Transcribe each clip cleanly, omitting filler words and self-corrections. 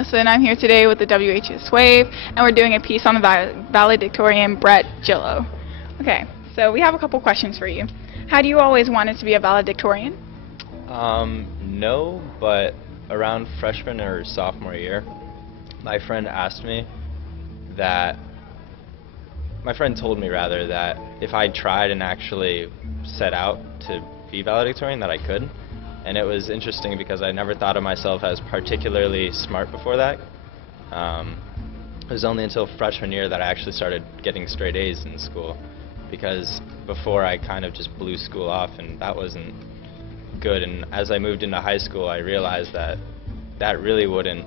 And I'm here today with the WHS Wave, and we're doing a piece on the valedictorian Brett Gileau. Okay, so we have a couple questions for you. How do you always wanted to be a valedictorian? No, but around freshman or sophomore year, my friend told me rather that if I tried and actually set out to be valedictorian that I could. And it was interesting because I never thought of myself as particularly smart before that. It was only until freshman year that I actually started getting straight A's in school, because before I kind of just blew school off, and that wasn't good. And as I moved into high school, I realized that that really wouldn't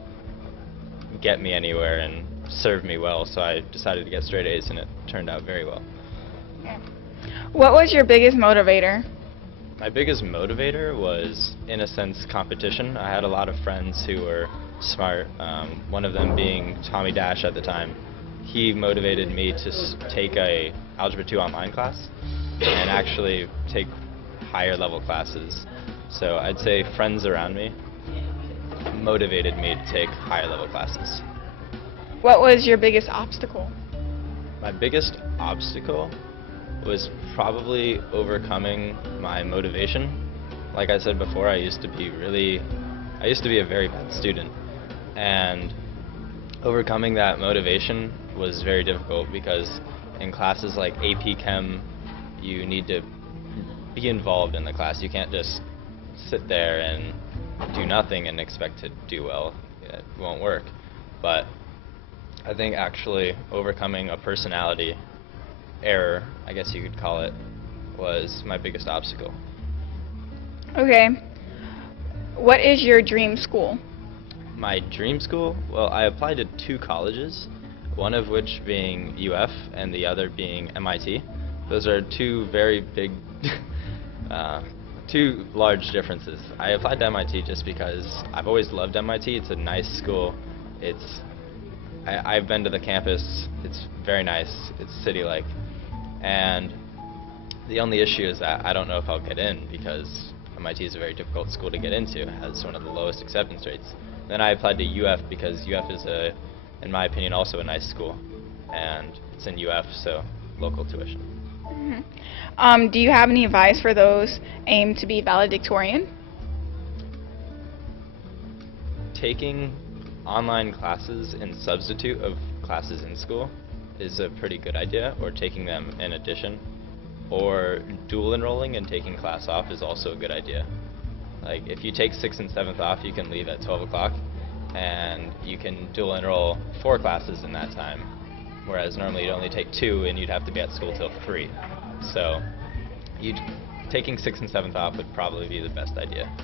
get me anywhere and serve me well, so I decided to get straight A's, and it turned out very well. Okay. What was your biggest motivator? My biggest motivator was, in a sense, competition. I had a lot of friends who were smart, one of them being Tommy Dash at the time. He motivated me to take a Algebra 2 online class and actually take higher level classes. So I'd say friends around me motivated me to take higher level classes. What was your biggest obstacle? My biggest obstacle was probably overcoming my motivation. Like I said before, I used to be a very bad student, and overcoming that motivation was very difficult, because in classes like AP Chem, you need to be involved in the class. You can't just sit there and do nothing and expect to do well. It won't work. But I think actually overcoming a personality error, I guess you could call it, was my biggest obstacle. Okay. What is your dream school? My dream school? Well, I applied to 2 colleges, one of which being UF and the other being MIT. Those are 2 very big, 2 large differences. I applied to MIT just because I've always loved MIT. It's a nice school. I've been to the campus. It's very nice. It's city-like. And the only issue is that I don't know if I'll get in, because MIT is a very difficult school to get into. It has one of the lowest acceptance rates. Then I applied to UF because UF is, in my opinion, also a nice school. And it's in UF, so local tuition. Mm-hmm. Do you have any advice for those aim to be valedictorian? Taking online classes in substitute of classes in school is a pretty good idea, or taking them in addition, or dual enrolling and taking class off is also a good idea. Like, if you take 6th and 7th off, you can leave at 12 o'clock, and you can dual enroll 4 classes in that time, whereas normally you'd only take 2 and you'd have to be at school till 3. So taking 6th and 7th off would probably be the best idea.